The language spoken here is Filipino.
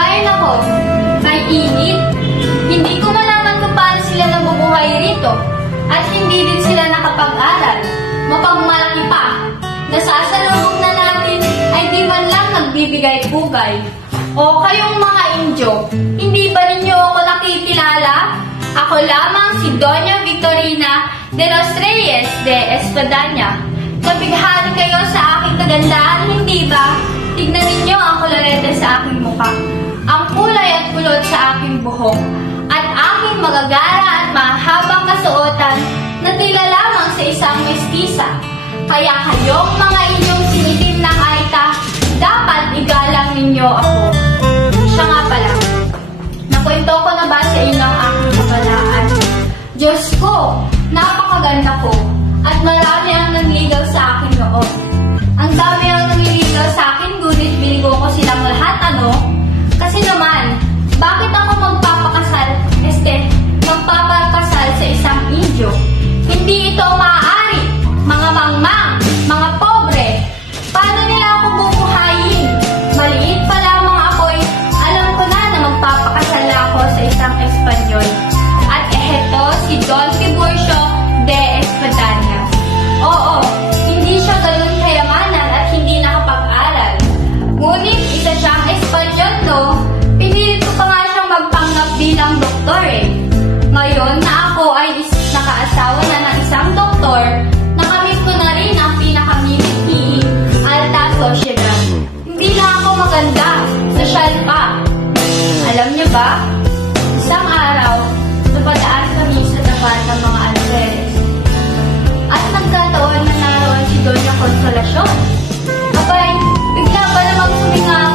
Ay nako, may init. Hindi ko malaman kung paano sila nabubuhay rito. At hindi din sila nakapag-aral. Mapagmalaki pa. Nasasalubog na natin ay di man lang nagbibigay-pugay. O kayong mga Indyo, hindi ba ninyo ako nakikilala? Ako lamang si Doña Victorina de los Reyes de Espadaña. Nabighani kayo sa aking kagandaan, hindi ba? Tignan ninyo ang kolorete sa aking mukha, ang kulay at kulot sa aking buhok, at aking magagara at mahabang kasuotan na tila lamang sa isang mestisa. Kaya kayong mga inyong sinitim ng Aita, dapat igalang ninyo ako. Siya nga pala, nakwento ko na ba sa inyo ang aking kabalaan? Diyos ko, napakaganda ko, at marami ang nangligaw sa akin noon. Ang dami ang nangligaw sa akin, ngunit biligo ko silang lahat, ano? Kasi naman, bakit ako magpapakasal sa isang Indyo? Hindi ito maaari, mga mangmang, mga pobre. Paano nila ako bubuhayin? Maliit pa lamang ako'y alam ko na magpapakasal ako sa isang Espanyol. At eheto si Don Tiburcio de Espadaña. Oo, hindi siya ganun kayamanan at hindi nakapag-aral. Ngunit isa siyang Espanyol, no? Pinilit ko pa nga siyang magpanggap bilang doktor eh. Ngayon na ako ay nakaasawa na ng isang doktor, nakamit ko na rin ang pinakamimikhiing alta sociedad. Hindi na ako maganda, sosyal pa. Alam niyo ba, isang araw, napadaan kami sa tapat ng mga Alferes. At nagkataon na naroon si Doña Consolacion. Abay, bigla ba namang sumingaw